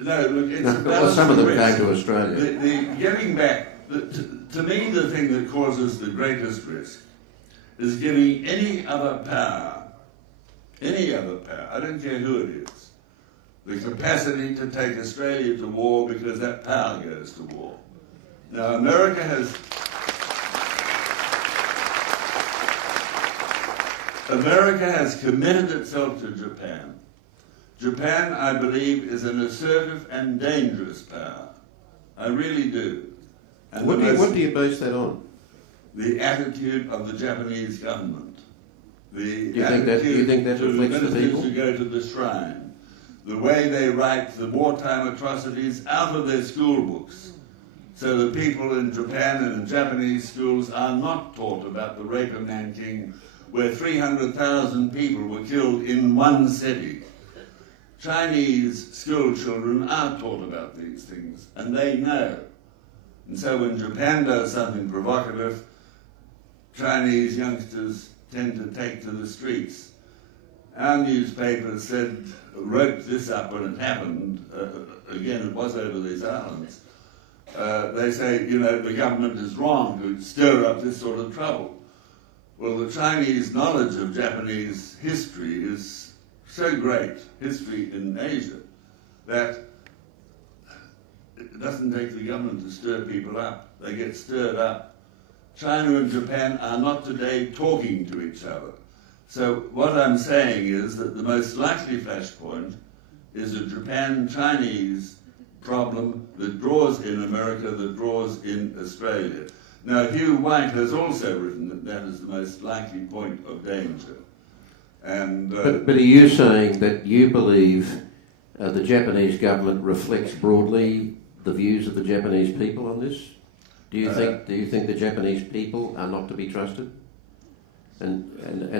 no, look, it's well, some of them came to Australia. Getting back, to me, the thing that causes the greatest risk is giving any other power, I don't care who it is, the capacity to take Australia to war because that power goes to war. Now, America has committed itself to Japan. Japan, I believe, is an assertive and dangerous power. I really do. And what do you base that on? The attitude of the Japanese government. Do you think that reflects the people? To go to the shrine. The way they write the wartime atrocities out of their school books. So the people in Japan and in Japanese schools are not taught about the rape of Nanking, where 300,000 people were killed in one city. Chinese school children are taught about these things, and they know. And so when Japan does something provocative, Chinese youngsters tend to take to the streets. Our newspapers wrote this up when it happened. Again, it was over these islands. They say, the government is wrong to stir up this sort of trouble. Well, the Chinese knowledge of Japanese history is so great, history in Asia, that it doesn't take the government to stir people up. They get stirred up. China and Japan are not today talking to each other. So what I'm saying is that the most likely flashpoint is a Japan-Chinese problem that draws in America, that draws in Australia. Now, Hugh White has also written that that is the most likely point of danger. And, but are you saying that you believe the Japanese government reflects broadly the views of the Japanese people on this? Do you think the Japanese people are not to be trusted? And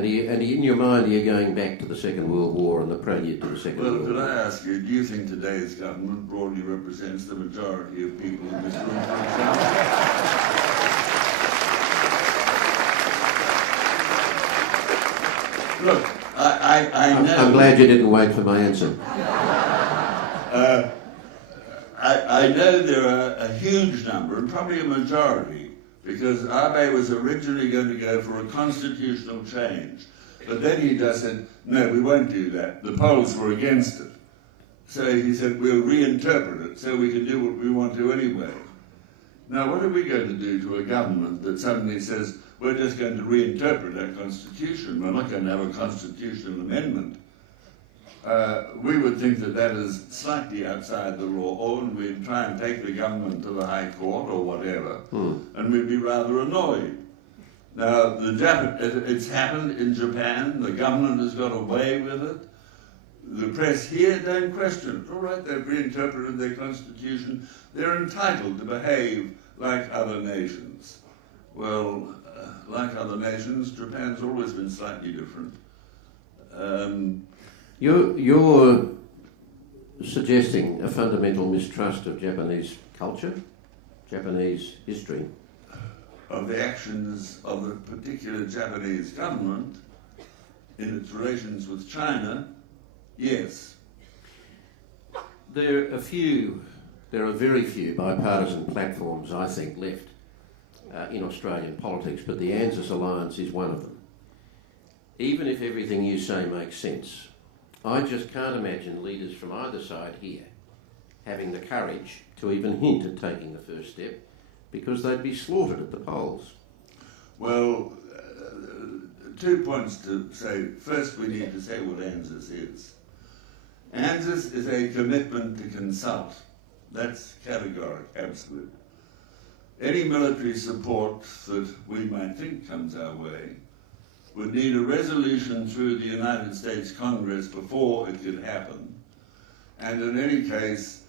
in your mind, are you going back to the Second World War and the prelude to the Second World War? Well, could I ask you, do you think today's government broadly represents the majority of people in this room, for example? Look, I know... I'm glad you didn't wait for my answer. I know there are a huge number, and probably a majority, because Abe was originally going to go for a constitutional change. But then he just said, no, we won't do that. The Poles were against it. So he said, we'll reinterpret it so we can do what we want to anyway. Now, what are we going to do to a government that suddenly says, we're just going to reinterpret our constitution, we're not going to have a constitutional amendment? We would think that that is slightly outside the law, and we'd try and take the government to the High Court or whatever, and we'd be rather annoyed. Now, it's happened in Japan, the government has got away with it. The press here don't question it. All right, they've reinterpreted their constitution, they're entitled to behave like other nations. Well, like other nations, Japan's always been slightly different. You're suggesting a fundamental mistrust of Japanese culture, Japanese history. Of the actions of the particular Japanese government in its relations with China, yes. There are very few bipartisan platforms, I think, left in Australian politics, but the ANZUS alliance is one of them. Even if everything you say makes sense, I just can't imagine leaders from either side here having the courage to even hint at taking the first step, because they'd be slaughtered at the polls. Well, 2 points to say. First, we need to say what ANZUS is. ANZUS is a commitment to consult. That's categoric, absolute. Any military support that we might think comes our way would need a resolution through the United States Congress before it could happen. And in any case,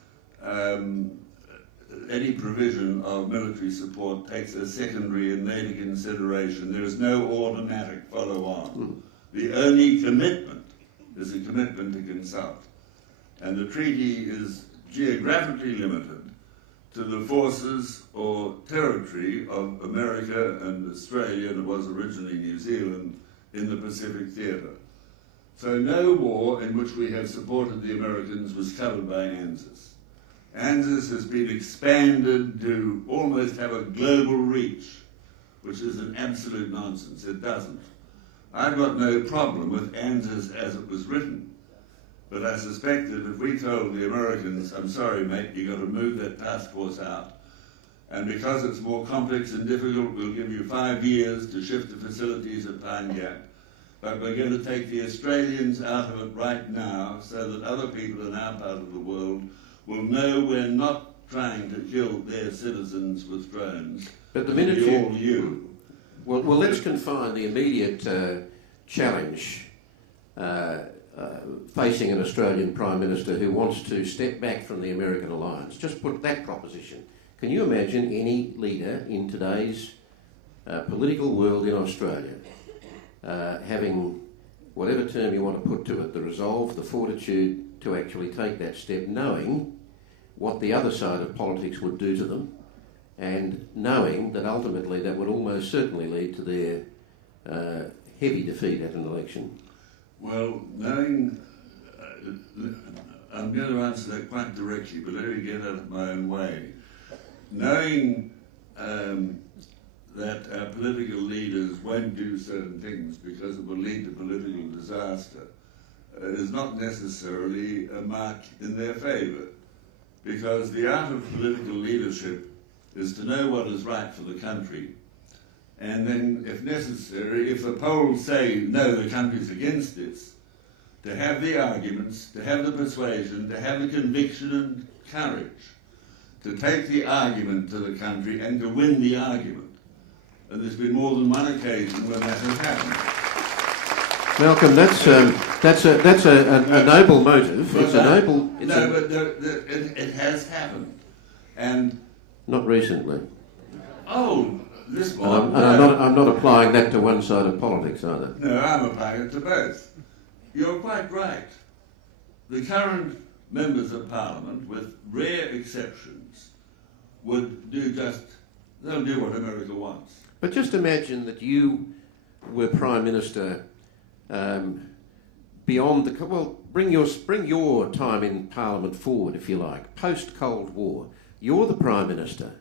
any provision of military support takes a secondary and later consideration. There is no automatic follow-on. The only commitment is a commitment to consult. And the treaty is geographically limited to the forces or territory of America and Australia, and it was originally New Zealand, in the Pacific Theatre. So no war in which we have supported the Americans was covered by ANZUS. ANZUS has been expanded to almost have a global reach, which is an absolute nonsense. It doesn't. I've got no problem with ANZUS as it was written, but I suspect that if we told the Americans, I'm sorry mate, you've got to move that task force out, and because it's more complex and difficult, we'll give you 5 years to shift the facilities at Pine Gap, but we're going to take the Australians out of it right now so that other people in our part of the world will know we're not trying to kill their citizens with drones. But the minute you... Well, let's confine the immediate challenge facing an Australian Prime Minister who wants to step back from the American alliance. Just put that proposition. Can you imagine any leader in today's political world in Australia having, whatever term you want to put to it, the resolve, the fortitude to actually take that step, knowing what the other side of politics would do to them, and knowing that ultimately that would almost certainly lead to their heavy defeat at an election? Well, knowing, I'm going to answer that quite directly, but let me get out of my own way. Knowing that our political leaders won't do certain things because it will lead to political disaster is not necessarily a mark in their favour, because the art of political leadership is to know what is right for the country, and then, if necessary, if the polls say no, the country's against this, to have the arguments, to have the persuasion, to have the conviction and courage to take the argument to the country and to win the argument. And there's been more than one occasion when that has happened. Malcolm, that's a noble motive. Well, it's a noble. It has happened, and not recently. Oh, this And one. I'm not applying that to one side of politics either. No, I'm applying it to both. You're quite right. The current members of Parliament, with rare exceptions, would do they'll do what America wants. But just imagine that you were Prime Minister beyond the... Well, bring your time in Parliament forward, if you like, post-Cold War. You're the Prime Minister,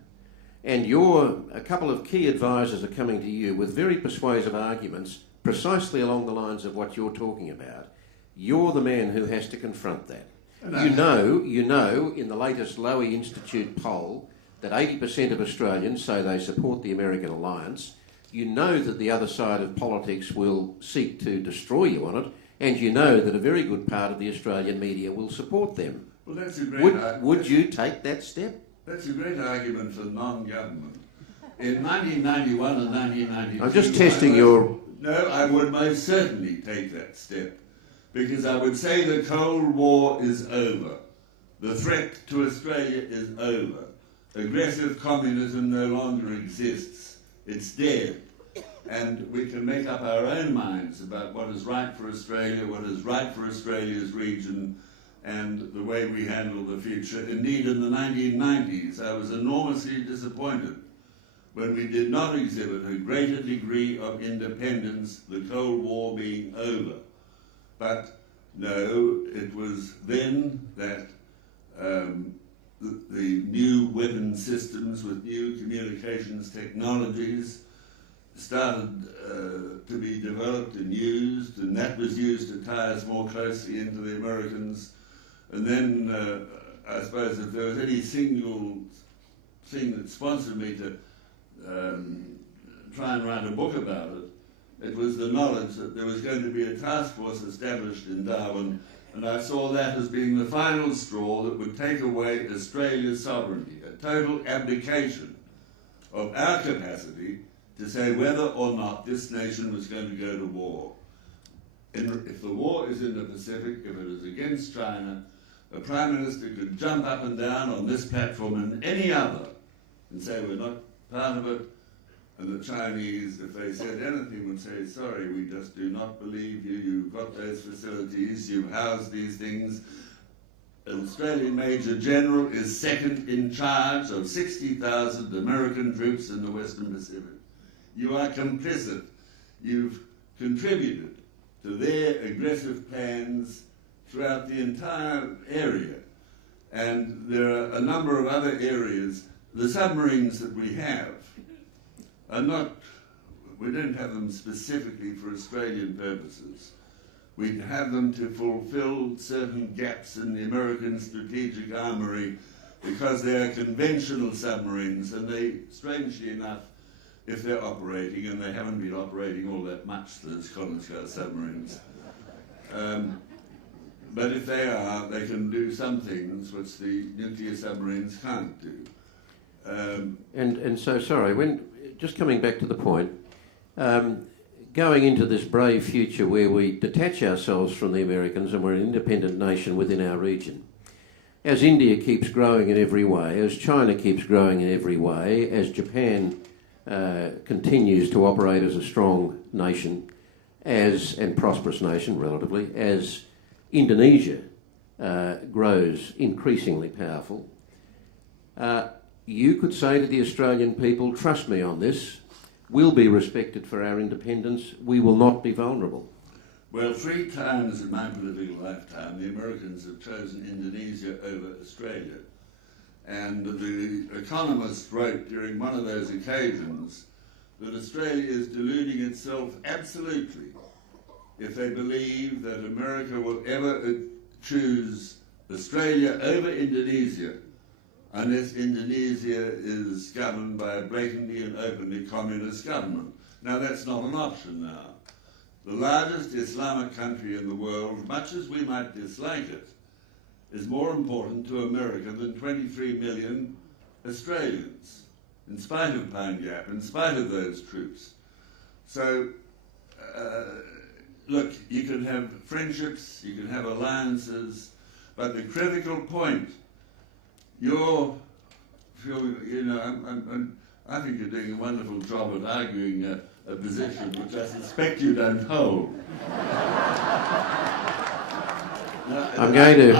and a couple of key advisors are coming to you with very persuasive arguments precisely along the lines of what you're talking about. You're the man who has to confront that. You know, in the latest Lowy Institute poll, that 80% of Australians say they support the American alliance. You know that the other side of politics will seek to destroy you on it, and you know that a very good part of the Australian media will support them. Well, that's a great Would you take that step? That's a great argument for non-government. In 1991 and 1992... I'm just testing your... No, I would most certainly take that step, because I would say the Cold War is over. The threat to Australia is over. Aggressive communism no longer exists. It's dead. And we can make up our own minds about what is right for Australia, what is right for Australia's region, and the way we handle the future. Indeed, in the 1990s, I was enormously disappointed when we did not exhibit a greater degree of independence, the Cold War being over. But no, it was then that the new weapon systems with new communications technologies started to be developed and used, and that was used to tie us more closely into the Americans. And then I suppose if there was any single thing that sponsored me to try and write a book about it, it was the knowledge that there was going to be a task force established in Darwin, and I saw that as being the final straw that would take away Australia's sovereignty, a total abdication of our capacity to say whether or not this nation was going to go to war. If the war is in the Pacific, if it is against China, a Prime Minister could jump up and down on this platform and any other and say we're not part of it, and the Chinese, if they said anything, would say, sorry, we just do not believe you, you've got those facilities, you've housed these things. An Australian Major General is second in charge of 60,000 American troops in the Western Pacific. You are complicit. You've contributed to their aggressive plans throughout the entire area. And there are a number of other areas. The submarines that we have are not, we don't have them specifically for Australian purposes. We have them to fulfill certain gaps in the American strategic armory because they are conventional submarines, and they, strangely enough, if they're operating, and they haven't been operating all that much, those Collinscar submarines, but if they are, they can do some things which the nuclear submarines can't do. And so, sorry, just coming back to the point, going into this brave future where we detach ourselves from the Americans and we're an independent nation within our region, as India keeps growing in every way, as China keeps growing in every way, as Japan continues to operate as a strong nation, and prosperous nation relatively, as Indonesia grows increasingly powerful, you could say to the Australian people, trust me on this, we'll be respected for our independence, we will not be vulnerable. Well, 3 times in my political lifetime, the Americans have chosen Indonesia over Australia. And the Economist wrote during one of those occasions that Australia is deluding itself absolutely if they believe that America will ever choose Australia over Indonesia unless Indonesia is governed by a blatantly and openly communist government. Now, that's not an option now. The largest Islamic country in the world, much as we might dislike it, is more important to America than 23 million Australians, in spite of Pine Gap, in spite of those troops. So, look, you can have friendships, you can have alliances, but the critical point, I think you're doing a wonderful job at arguing a position which I suspect you don't hold. I'm going to...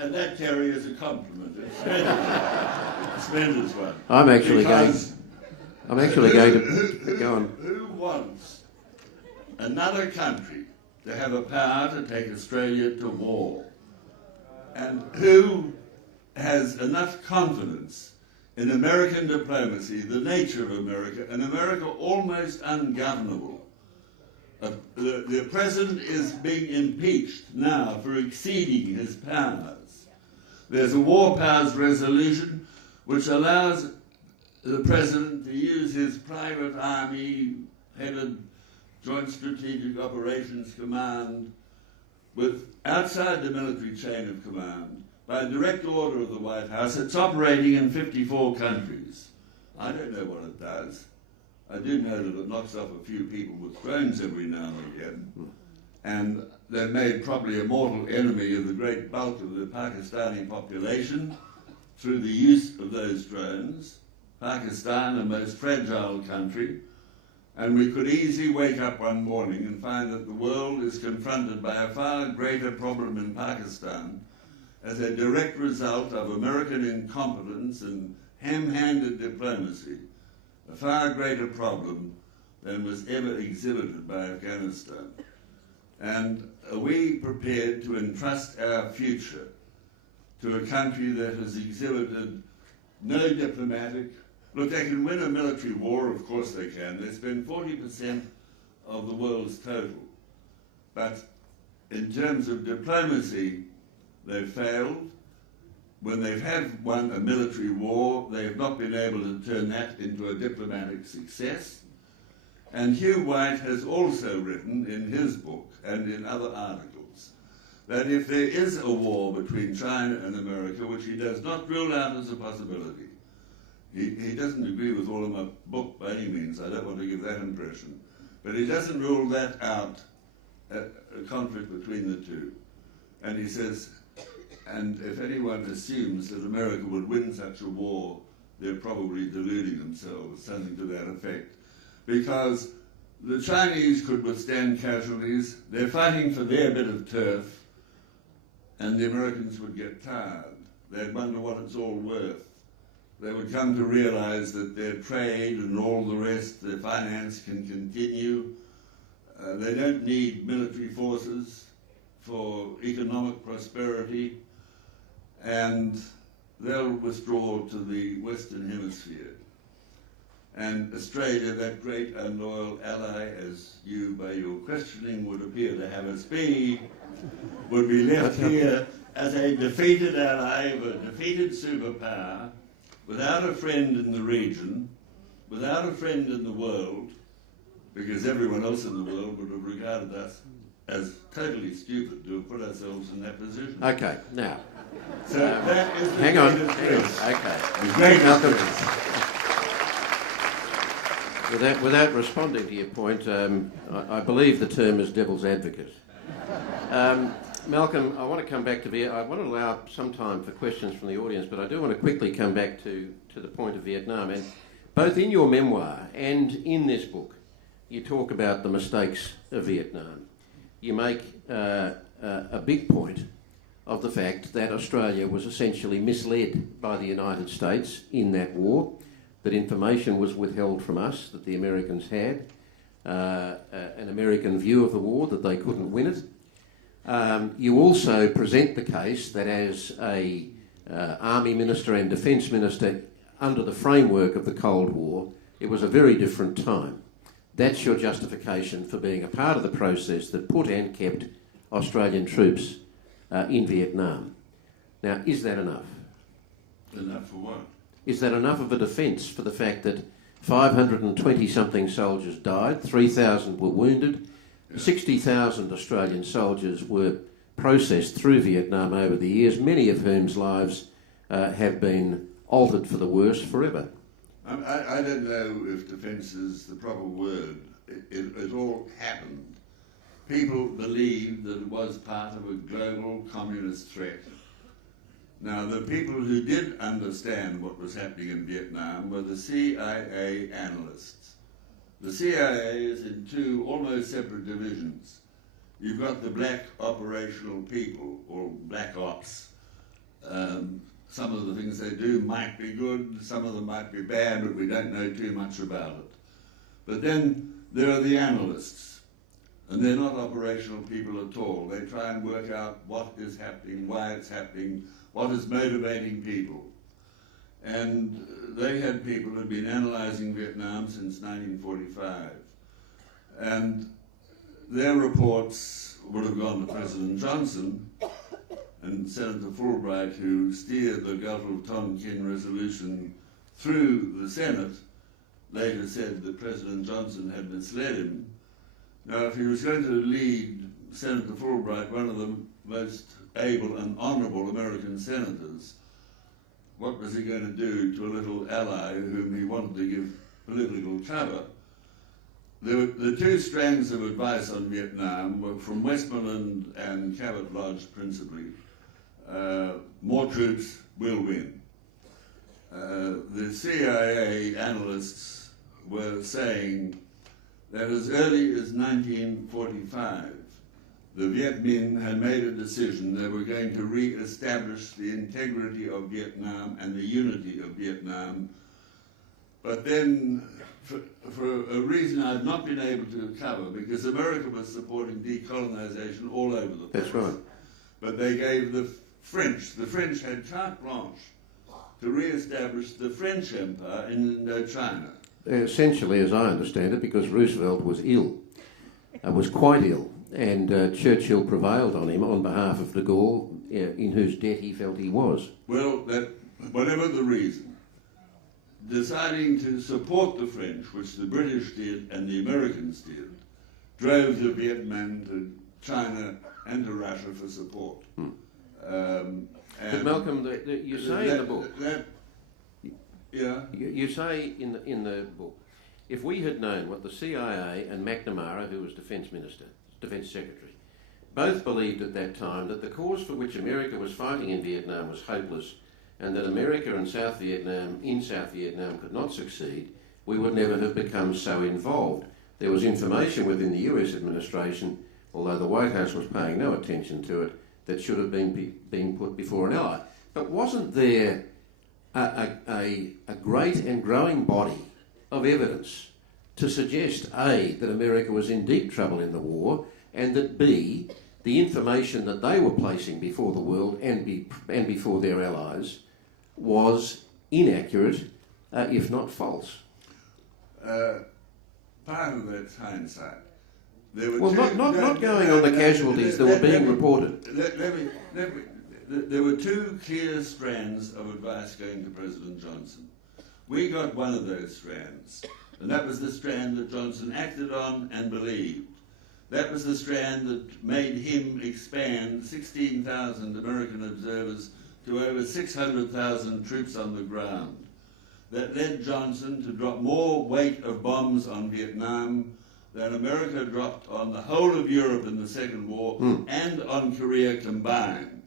And that, Kerry, is a compliment. It's a tremendous one. I'm actually going to... Go on. Who wants another country to have a power to take Australia to war? And who has enough confidence in American diplomacy, the nature of America, and America almost ungovernable? The president is being impeached now for exceeding his powers. There's a war powers resolution which allows the president to use his private army-headed Joint Strategic Operations Command outside the military chain of command by direct order of the White House. It's operating in 54 countries. I don't know what it does. I do know that it knocks off a few people with drones every now and again, and they've made probably a mortal enemy of the great bulk of the Pakistani population through the use of those drones. Pakistan, a most fragile country, and we could easily wake up one morning and find that the world is confronted by a far greater problem in Pakistan as a direct result of American incompetence and ham-handed diplomacy, a far greater problem than was ever exhibited by Afghanistan. And are we prepared to entrust our future to a country that has exhibited no diplomatic... Look, they can win a military war, of course they can. They spend 40% of the world's total. But in terms of diplomacy, they've failed. When they've won a military war, they have not been able to turn that into a diplomatic success. And Hugh White has also written in his book and in other articles that if there is a war between China and America, which he does not rule out as a possibility, he doesn't agree with all of my book by any means, I don't want to give that impression, but he doesn't rule that out, a conflict between the two. And he says, and if anyone assumes that America would win such a war, they're probably deluding themselves, something to that effect. Because the Chinese could withstand casualties, they're fighting for their bit of turf, and the Americans would get tired. They'd wonder what it's all worth. They would come to realize that their trade and all the rest, their finance can continue. They don't need military forces for economic prosperity, and they'll withdraw to the Western Hemisphere. And Australia, that great and loyal ally, as you, by your questioning, would appear to have us be, would be left here as a defeated ally of a defeated superpower, without a friend in the region, without a friend in the world, because everyone else in the world would have regarded us as totally stupid to have put ourselves in that position. Okay, now. So that is the Hang on. greatest risk. Okay. The greatest Malcolm, risk. without responding to your point, I believe the term is devil's advocate. Malcolm, I want to come back to Vietnam. I want to allow some time for questions from the audience, but I do want to quickly come back to the point of Vietnam. And both in your memoir and in this book, you talk about the mistakes of Vietnam. You make a big point of the fact that Australia was essentially misled by the United States in that war, that information was withheld from us that the Americans had, an American view of the war, that they couldn't win it. You also present the case that as a Army Minister and Defence Minister under the framework of the Cold War, it was a very different time. That's your justification for being a part of the process that put and kept Australian troops in Vietnam. Now, is that enough? Enough for what? Is that enough of a defence for the fact that 520-something soldiers died, 3,000 were wounded, 60,000 Australian soldiers were processed through Vietnam over the years, many of whom's lives have been altered for the worse forever? I don't know if defence is the proper word. It all happened. People believed that it was part of a global communist threat. Now, the people who did understand what was happening in Vietnam were the CIA analysts. The CIA is in two almost separate divisions. You've got the black operational people, or black ops. Some of the things they do might be good, some of them might be bad, but we don't know too much about it. But then there are the analysts, and they're not operational people at all. They try and work out what is happening, why it's happening, what is motivating people. And they had people who had been analysing Vietnam since 1945. And their reports would have gone to President Johnson, and Senator Fulbright, who steered the Gulf of Tonkin resolution through the Senate, later said that President Johnson had misled him. Now, if he was going to lead Senator Fulbright, one of the most able and honourable American senators, what was he going to do to a little ally whom he wanted to give political cover? The two strands of advice on Vietnam were from Westmoreland and Cabot Lodge principally. More troops will win. The CIA analysts were saying that as early as 1945, the Viet Minh had made a decision they were going to re-establish the integrity of Vietnam and the unity of Vietnam. But then, for a reason I've not been able to cover, because America was supporting decolonization all over the place. That's right. But they gave the French had carte blanche to re-establish the French Empire in Indochina. Essentially, as I understand it, because Roosevelt was ill, was quite ill, and Churchill prevailed on him on behalf of de Gaulle, in whose debt he felt he was. Well, that, whatever the reason, deciding to support the French, which the British did and the Americans did, drove the Viet Minh to China and to Russia for support. But Malcolm, you say in the book, you say in the book, if we had known what the CIA and McNamara, who was Defence Minister, Defence Secretary, both believed at that time that the cause for which America was fighting in Vietnam was hopeless, and that America and South Vietnam could not succeed, we would never have become so involved. There was information within the US administration, although the White House was paying no attention to it, that should have been put before an ally. But wasn't there a great and growing body of evidence to suggest, A, that America was in deep trouble in the war, and that, B, the information that they were placing before the world and before their allies was inaccurate, if not false? Part of that's hindsight. There were not going on the casualties that were being reported. There were two clear strands of advice going to President Johnson. We got one of those strands, and that was the strand that Johnson acted on and believed. That was the strand that made him expand 16,000 American observers to over 600,000 troops on the ground. That led Johnson to drop more weight of bombs on Vietnam than America dropped on the whole of Europe in the Second War and on Korea combined.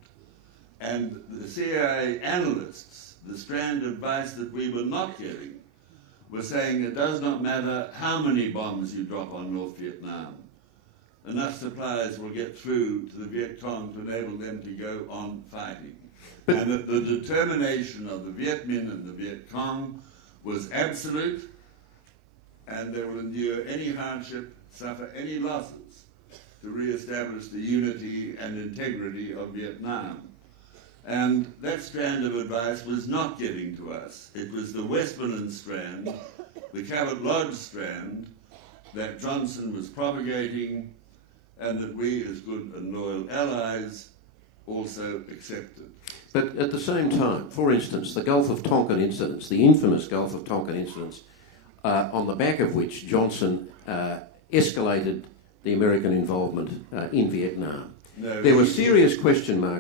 And the CIA analysts, the strand of advice that we were not getting, were saying it does not matter how many bombs you drop on North Vietnam. Enough supplies will get through to the Viet Cong to enable them to go on fighting. And that the determination of the Viet Minh and the Viet Cong was absolute, and they will endure any hardship, suffer any losses, to re-establish the unity and integrity of Vietnam. And that strand of advice was not getting to us. It was the Westmoreland strand, the Cabot Lodge strand, that Johnson was propagating, and that we, as good and loyal allies, also accepted. But at the same time, for instance, the Gulf of Tonkin incidents, the infamous Gulf of Tonkin incidents, on the back of which Johnson escalated the American involvement in Vietnam. No, there were serious question marks